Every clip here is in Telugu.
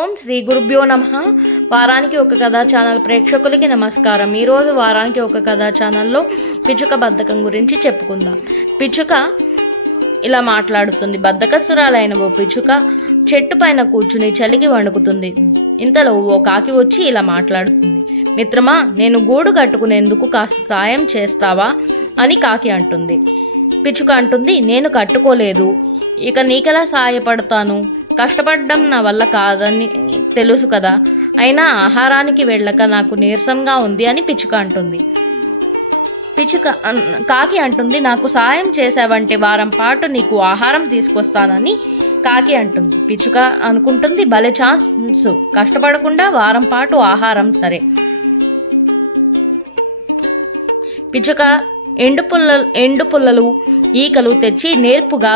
ఓం శ్రీ గురుభ్యో నమః. వారానికి ఒక కథా ఛానల్ ప్రేక్షకులకి నమస్కారం. ఈరోజు వారానికి ఒక కథా ఛానల్లో పిచ్చుక బద్ధకం గురించి చెప్పుకుందాం. పిచ్చుక ఇలా మాట్లాడుతుంది. బద్ధకస్తురాలైన ఓ పిచ్చుక చెట్టు పైన కూర్చుని చలికి వణుకుతుంది. ఇంతలో ఓ కాకి వచ్చి ఇలా మాట్లాడుతుంది. మిత్రమా, నేను గూడు కట్టుకునేందుకు కాస్త సాయం చేస్తావా అని కాకి అంటుంది. పిచ్చుక అంటుంది, నేను కట్టుకోలేదు, ఇక నీకెలా సాయపడతాను? కష్టపడడం నా వల్ల కాదని తెలుసు కదా, అయినా ఆహారానికి వెళ్ళక నాకు నీరసంగా ఉంది అని పిచ్చుక అంటుంది. కాకి అంటుంది, నాకు సాయం చేసావంటే వారం పాటు నీకు ఆహారం తీసుకొస్తానని కాకి అంటుంది. పిచ్చుక అనుకుంటుంది, భలే ఛాన్స్, కష్టపడకుండా వారం పాటు ఆహారం. సరే. పిచ్చుక ఎండు పుల్లలు ఈకలు తెచ్చి నేర్పుగా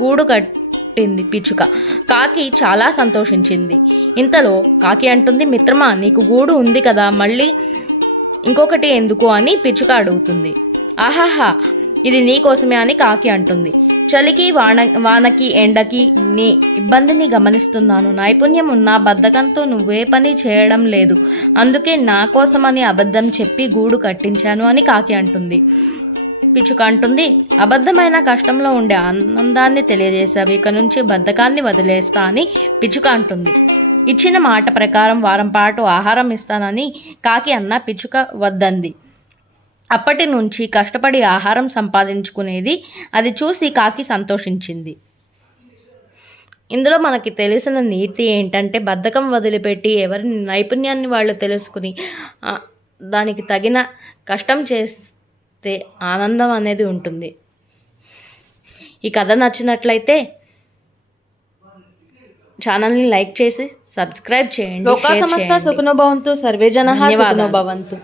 గూడు కట్టింది. పిచ్చుక కాకి చాలా సంతోషించింది. ఇంతలో కాకి అంటుంది, మిత్రమా, నీకు గూడు ఉంది కదా, మళ్ళీ ఇంకొకటి ఎందుకు అని పిచ్చుక అడుగుతుంది. ఆహాహా, ఇది నీకోసమే అని కాకి అంటుంది. చలికి వానకి ఎండకి నీ ఇబ్బందిని గమనిస్తున్నాను. నైపుణ్యం ఉన్న బద్ధకంతో నువ్వే పని చేయడం లేదు, అందుకే నా కోసమని అబద్ధం చెప్పి గూడు కట్టించాను అని కాకి అంటుంది. పిచ్చుక అంటుంది, అబద్ధమైన కష్టంలో ఉండే ఆనందాన్ని తెలియజేశావు, ఇక నుంచి బద్ధకాన్ని వదిలేస్తా అని పిచ్చుక అంటుంది. ఇచ్చిన మాట ప్రకారం వారం పాటు ఆహారం ఇస్తానని కాకి అన్న పిచ్చుక వద్దంది. అప్పటి నుంచి కష్టపడి ఆహారం సంపాదించుకునేది. అది చూసి కాకి సంతోషించింది. ఇందులో మనకి తెలిసిన నీతి ఏంటంటే, బద్ధకం వదిలిపెట్టి ఎవరి నైపుణ్యాన్ని వాళ్ళు తెలుసుకుని దానికి తగిన కష్టం చేస్తే ఆనందం అనేది ఉంటుంది. ఈ కథ నచ్చినట్లయితే ఛానల్ని లైక్ చేసి సబ్స్క్రైబ్ చేయండి. లోకా సమస్త సుఖినో భవంతు, సర్వే జనః సుఖినో భవంతు.